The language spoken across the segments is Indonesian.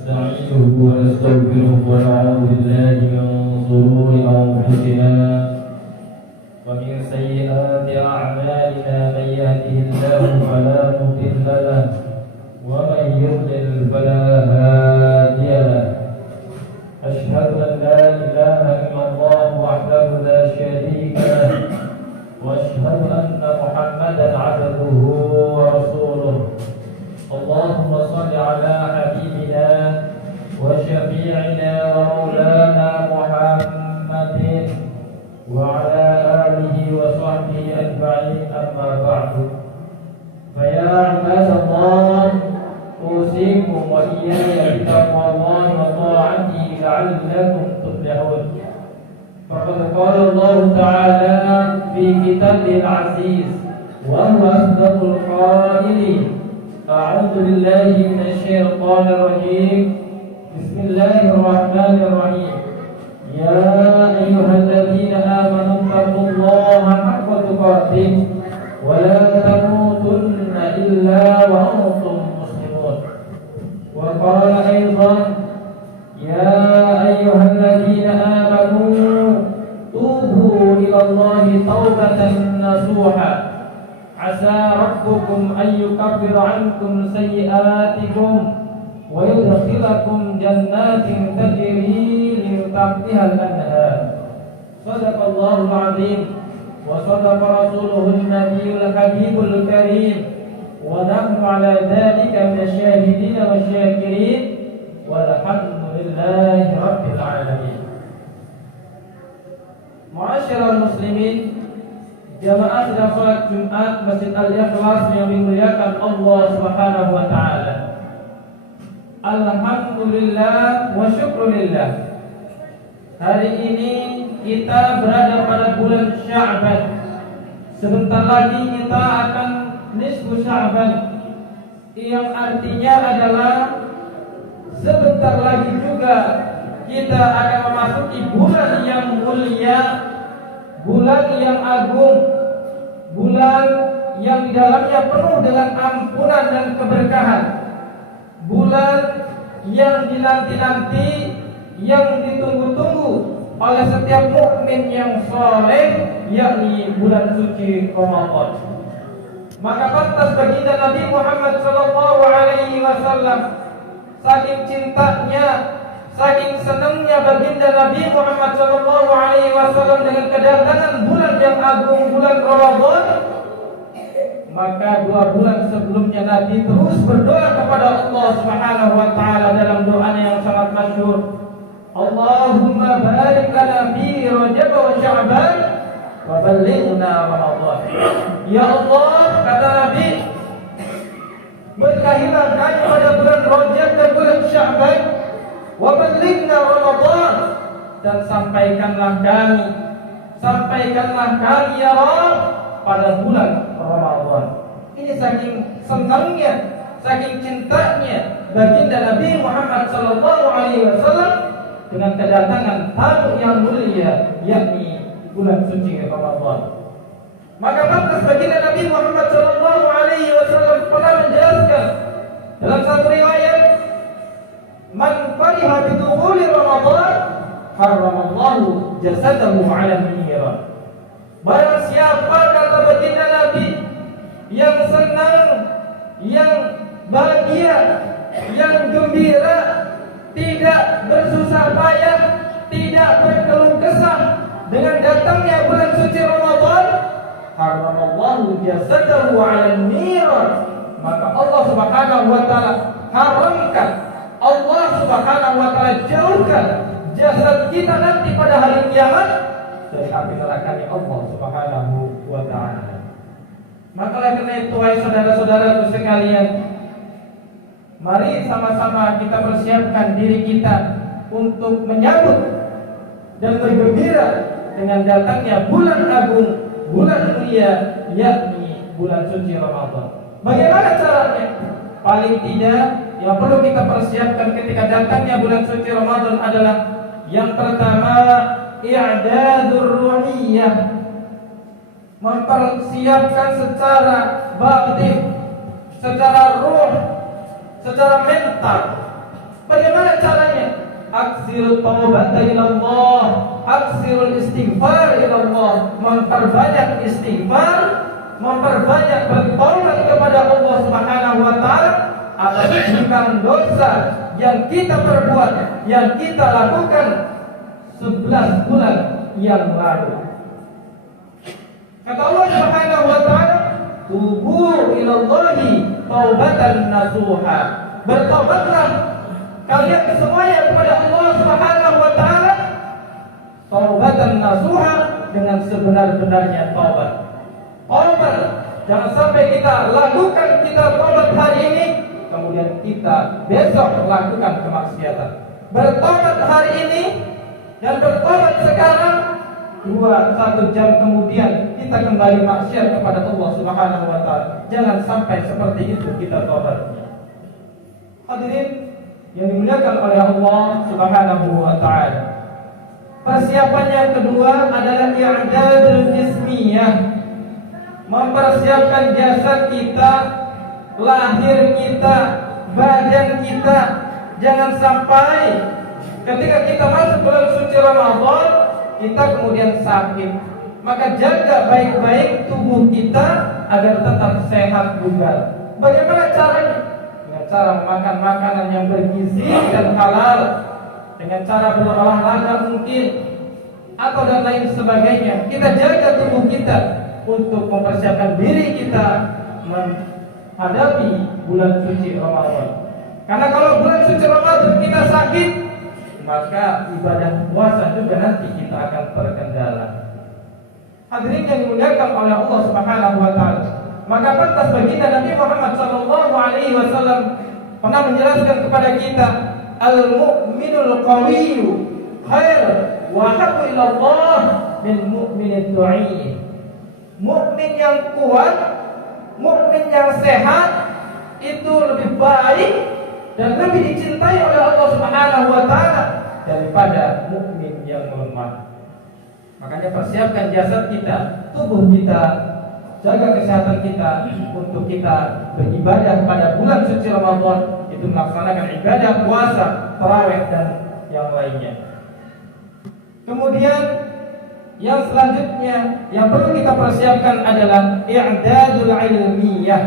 ونستعينه ونستغفره ونعوذ بالله من شرور أنفسنا ومن سيئات أعمالنا من يهده الله فلا مضل له ومن يضلل فلا هادي له أشهد أن لا إله إلا الله وحده لا شريك له وأشهد أن محمدا عبده ورسوله اللهم صل على حبيبنا وشفيعنا ومولانا محمد وعلى آله وصحبه أجمعين أما بعد فيا عباد الله أوصيكم وإياي بتقوى الله وطاعته لعلكم تفلحون فقد قال الله تعالى في كتابه العزيز وهو أصدق القائلين أعوذ بالله من الشيطان الرجيم بسم الله الرحمن الرحيم يا أيها الذين آمنوا اتقوا الله حق تقاته ولا تموتن إلا وأنتم مسلمون وقال أيضا يا أيها الذين آمنوا توبوا إلى الله توبة نصوحا عسى ربكم أن يكفر عنكم سيئاتكم ويدخلكم جنات تجري من تحتها الأنهار صدق الله العظيم وصدق رسوله النبي الحبيب الكريم ونحن على ذلك من الشاهدين والشاكرين والحمد لله رب العالمين. Ma'asyiral muslimin, jamaah sedang sholat Jumat Masjid Al-Ikhlas yang dimuliakan Allah Subhanahu wa taala. Alhamdulillah wa syukrulillah. Hari ini kita berada pada bulan Sya'ban. Sebentar lagi kita akan nisfu Sya'ban, yang artinya adalah sebentar lagi juga kita akan memasuki bulan yang mulia, bulan yang agung, bulan yang di dalamnya penuh dengan ampunan dan keberkahan, bulan yang dinanti-nanti, yang ditunggu-tunggu oleh setiap mukmin yang saleh, yakni bulan suci Ramadan. Maka pantas baginda Nabi Muhammad sallallahu alaihi wasallam, saking cintanya, saking senangnya baginda Nabi Muhammad sallallahu alaihi wasallam dengan kedatangan bulan yang agung, bulan Ramadan, maka 2 bulan sebelumnya Nabi terus berdoa kepada Allah Subhanahu wa taala dalam doanya yang sangat masyhur. Allahumma barik lana fi Rajab wa Sya'ban wa ballighna Ramadan. Ya Allah, kata Nabi, berkahilah kami pada bulan Rajab dan bulan Sya'ban, wa ballighna Ramadan, dan sampaikanlah kami ya Rabb pada bulan Ramadan. Ini saking senangnya, saking cintanya baginda Nabi Muhammad sallallahu alaihi wasallam dengan kedatangan tamu yang mulia, yakni bulan suci Ramadan. Maka pantas baginda Nabi Muhammad sallallahu alaihi wasallam pernah menjelaskan dalam satu riwayat, man fariha bi dukhuli Ramadan haramallahu jasadahu 'ala an-niran. Barang siapa, kata baginda Nabi, yang senang, yang bahagia, yang gembira, tidak bersusah payah, tidak berkeluh kesah dengan datangnya bulan suci Ramadan, haramallahu jasadahu 'ala an-niran, maka Allah Subhanahu wa taala haramkan, Allah Subhanahu wa taala jauhkan jasad kita nanti pada hari kiamat dari api neraka Allah Subhanahu wa taala. Maka karena itu, wahai saudara-saudaraku sekalian, mari sama-sama kita persiapkan diri kita untuk menyambut dan bergembira dengan datangnya bulan agung, bulan mulia, yakni bulan suci Ramadan. Bagaimana caranya? Paling tidak yang perlu kita persiapkan ketika datangnya bulan suci Ramadan adalah yang pertama, i'dadur ruhiyah, mempersiapkan secara batin, secara ruh, secara mental. Bagaimana caranya? Aksirul taubat ilallah, aksirul istighfar ilallah, memperbanyak istighfar, memperbanyak bertaubat kepada Allah Subhanahu wa taala atas bukan dosa yang kita perbuat, yang kita lakukan 11 bulan yang lalu. Kata Allah Subhanahu wa taala, tubu ilallahi taubatan nasuha. Bertaubatlah kalian semuanya kepada Allah Subhanahu wa taala taubatan nasuha, dengan sebenar-benarnya taubat. Taubat, jangan sampai kita lakukan kita taubat hari ini kemudian kita besok lakukan kemaksiatan. Bertaubat hari ini dan bertaubat sekarang, 1 jam kemudian kita kembali maksiat kepada Allah Subhanahu wa taala. Jangan sampai seperti itu kita taubat. Hadirin yang dimuliakan oleh Allah Subhanahu wa taala. Persiapan yang kedua adalah i'dadul jismiyah. Mempersiapkan jasad kita, lahir kita, badan kita. Jangan sampai ketika kita masuk bulan suci Ramadan kita kemudian sakit. Maka jaga baik-baik tubuh kita agar tetap sehat bugar. Bagaimana caranya? Dengan cara memakan makanan yang bergizi dan halal, dengan cara berolahraga mungkin, atau dan lain sebagainya. Kita jaga tubuh kita untuk mempersiapkan diri kita menghadapi bulan suci Ramadan. Karena kalau bulan suci Ramadan kita sakit, maka ibadah puasa juga nanti kita akan terkendala. Hadirin yang dimuliakan oleh Allah Subhanahu wa taala. Maka pantas baginda Nabi Muhammad sallallahu alaihi wasallam pernah menjelaskan kepada kita, al-mu'minul qawiyyu khair wa habbu ila Allah min mu'minid du'i. Mukmin yang kuat, mukmin yang sehat itu lebih baik dan lebih dicintai oleh Allah Subhanahu wa taala daripada mukmin yang lemah. Makanya persiapkan jasad kita, tubuh kita, jaga kesehatan kita untuk kita beribadah pada bulan suci Ramadan, itu melaksanakan ibadah puasa, tarawih dan yang lainnya. Kemudian yang selanjutnya yang perlu kita persiapkan adalah i'dadul ilmiyah,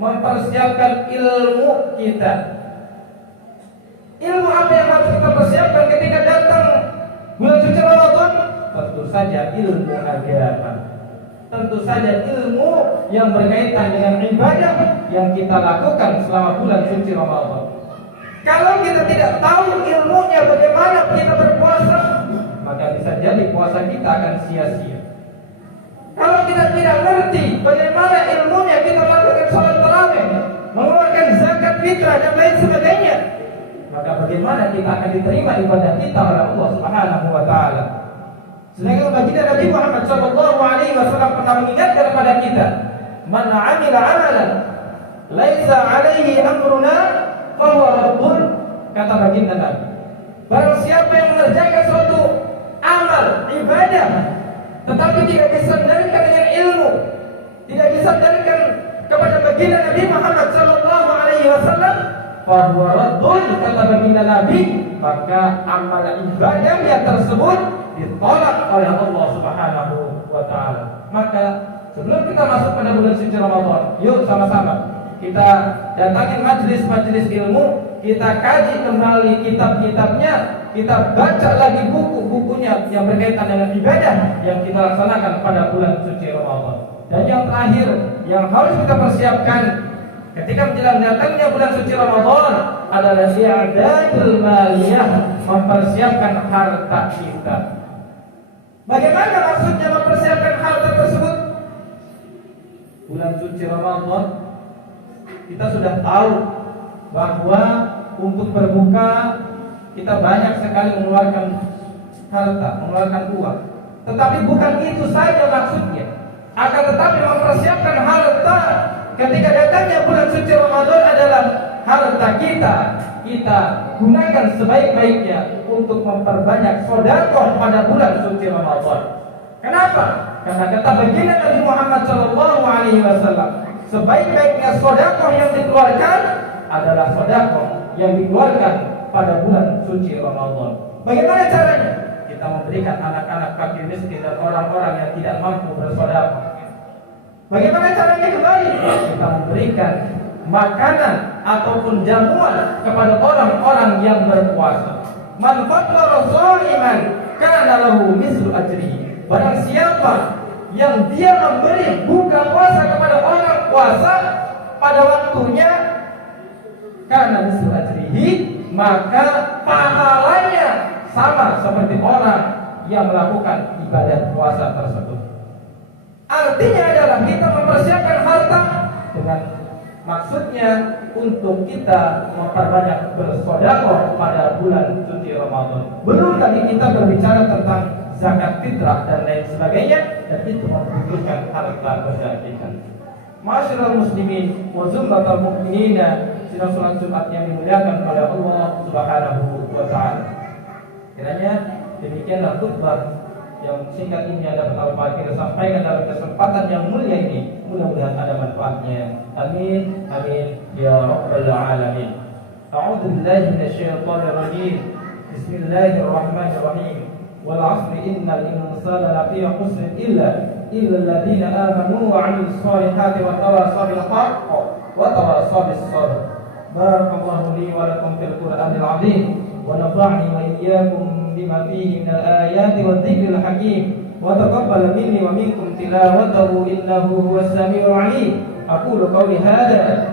mempersiapkan ilmu kita. Ilmu apa yang harus kita persiapkan ketika datang bulan suci Ramadan? Tentu saja ilmu agama. Tentu saja ilmu yang berkaitan dengan ibadah yang kita lakukan selama bulan suci Ramadan. Kalau kita tidak tahu ilmunya bagaimana kita berpuasa, maka bisa jadi puasa kita akan sia-sia. Kalau kita tidak ngerti bagaimana ilmunya kita melakukan salat tarawih, mengeluarkan zakat fitrah dan lain sebagainya, maka bagaimana kita akan diterima ibadah kita oleh Allah Subhanahu wa taala? Sedangkan baginda Nabi Muhammad sallallahu alaihi wasallam pernah mengingatkan kepada kita, "Man 'amila 'amalan laisa 'alaihi amruna fa huwa raddun." Kata baginda Nabi, barang siapa yang mengerjakan suatu amal ibadah tetapi tidak disandarkan dengan ilmu, tidak disandarkan kepada baginda Nabi Muhammad sallallahu alaihi wasallam, fa huwa raddun, kata baginda Nabi, maka amal ibadahnya tersebut ditolak oleh Allah Subhanahu wa taala. Maka sebelum kita masuk pada bulan suci Ramadan, yuk sama-sama kita datangin majelis-majelis ilmu, kita kaji kembali kitab-kitabnya, kita baca lagi buku-bukunya yang berkaitan dengan ibadah yang kita laksanakan pada bulan suci Ramadan. Dan yang terakhir yang harus kita persiapkan ketika menjelang datangnya bulan suci Ramadan adalah i'dadul maliyah, mempersiapkan harta kita. Bagaimana maksudnya mempersiapkan harta tersebut? Bulan suci Ramadan kita sudah tahu bahwa untuk berbuka kita banyak sekali mengeluarkan harta, mengeluarkan uang. Tetapi bukan itu saja maksudnya. Akan tetapi mempersiapkan harta ketika datangnya bulan suci Ramadan adalah harta kita gunakan sebaik-baiknya untuk memperbanyak sedekah pada bulan suci Ramadan. Kenapa? Karena kata baginda Nabi Muhammad SAW, sebaik-baiknya sedekah yang dikeluarkan adalah sedekah yang dikeluarkan pada bulan suci Ramadan. Bagaimana caranya? Kita memberikan anak-anak fakir miskin dan orang-orang yang tidak mampu bersedekah. Bagaimana caranya kembali? Kita memberikan makanan ataupun jamuan kepada orang-orang yang berpuasa. Man fattara sha'iman kana lahu mislu ajri. Barang siapa yang dia memberi buka puasa kepada orang puasa pada waktunya, kana mislu ajrihi, maka pahalanya sama seperti orang yang melakukan ibadah puasa tersebut. Artinya adalah kita mempersiapkan harta dengan maksudnya untuk kita memperbanyak bersedekah pada bulan suci Ramadan. Belum lagi kita berbicara tentang zakat fitrah dan lain sebagainya, dan itu membutuhkan harta benda kita. Ma'asyiral muslimin wa zumratal mu'minina, sidang salat Jumat yang dimuliakan oleh Allah Subhanahu wa taala. Kiranya demikianlah khutbah yang singkat ini dapat kita sampaikan dalam kesempatan yang mulia ini. Mudah-mudahan ada manfaatnya. Amin, amin ya rabbal alamin. A'udzu billahi minasyaitonir rajim. Bismillahirrahmanirrahim. Wal 'asri innal insana lafi khusr illa alladziina aamanu wa 'amilus shalihati wa tawassaw bil haqqi wa tawassaw bis sabr. Barakallahu li wa lakum fil Qur'anil 'azim wa nafa'ani wa iyyakum bima fihi minal ayati wa dzikril hakim wa taqabbal minni wa minkum tilawatahu innahu huwas samiul 'alim. Aqulu qawli hadza